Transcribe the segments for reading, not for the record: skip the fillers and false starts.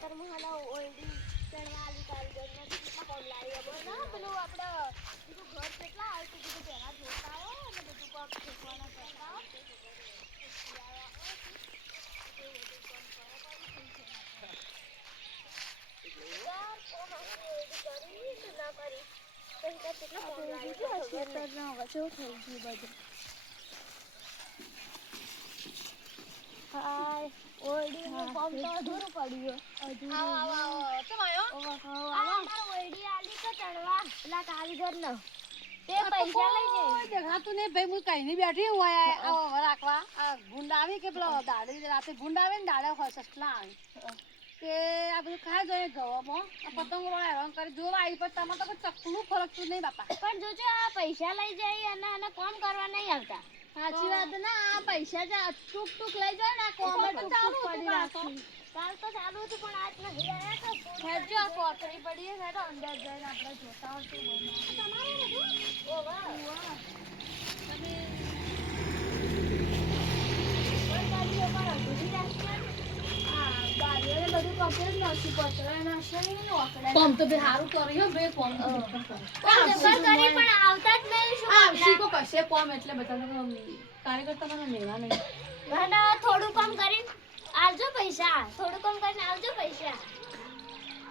ખેતર માં હાલા ઓલડી ચણવા આલી કારીગર ને કેટલા કોમ લાવી બોલ ના પેલું આપડે બીજું ઘર કેટલા આવે કીધું પહેલા જોતા આવો અને બધું કોમ શીખવાના કરતા આવો હાય ઓરડી નું કામ તો અધૂરું પડ્યું આવો કેમ આયો મારો ઓરડી આલી તો ચડવા પેલા કારીગર નો તે પૈસા લઈ જાય દેખાતું નહીં ભાઈ હું કઈ નહીં બેઠી હું આયા રાખવા આ ગુંડ આવી કે પેલો દાડી રાતે ગુંડ આવે ને દાડે સસલા આવે તે આ બધું ખાઈ જોઈએ ગવામાં આ પતંગો વાળા હેરાન કરી જોવા આવી પણ તમારે તો ચકલું ફરકતું નહીં બાપા પણ જોજો આ પૈસા લઈ જાય અને કોમ કરવા નહીં આવતા સાચી વાત ના આ પૈસા જ ટૂક ટૂક લઈ જાય ને કોમ તો ચાલુ પડી રાખી કાલ તો ચાલુ હતું પણ આજ નહીં આયા તો ખેજો આ કોકરી પડી છે તો અંદર જઈને આપણે જોતા હોય તો તમારે બધું ઓ વાહ તમે કોઈ ગાડીઓ પર અધૂરી રાખી હા ગાડીઓને બધું કમ્પ્લીટ નથી પતરા નાશે ને ઓકડા કોમ તો બે સારું કર્યું બે કોમ કરી પણ આવતા જ નહીં શું આવશી કો કશે કોમ એટલે બધાને કાર્યકર તમારે લેવા નહીં મને થોડું કામ કરીને આવજો પૈસા થોડું કામ કરીને આવજો પૈસા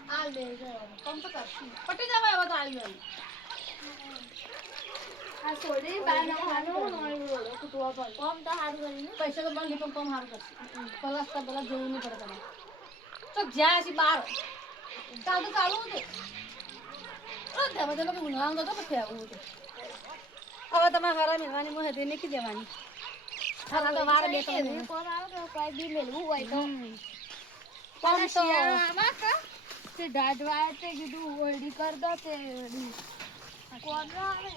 આ લે કોમ તો કરશી પટી જવા એવા તો આવી આ સોડી બાનો ખાનો નોય કુટવા પર કામ તો હારું કરીને પૈસા તો બંધ પણ કોમ સારું કરશે પલાસ તો બલા જોવું નહીં પડે તમારે તો જ્યાં છે બાર કાલ તો ચાલુ હતું દેવા તો લોકો ગુનાહ તો પછી આવું હતું હવે તમે હરા મેવાની મોહે દે નીકળી દેવાની હરા તો વાર બે તો કોમ આવે કે કોઈ બી મેલવું હોય તો કોમ તો આવા કા તે દાડવા તે કીધું ઓરડી કર દો તે કોમ આવે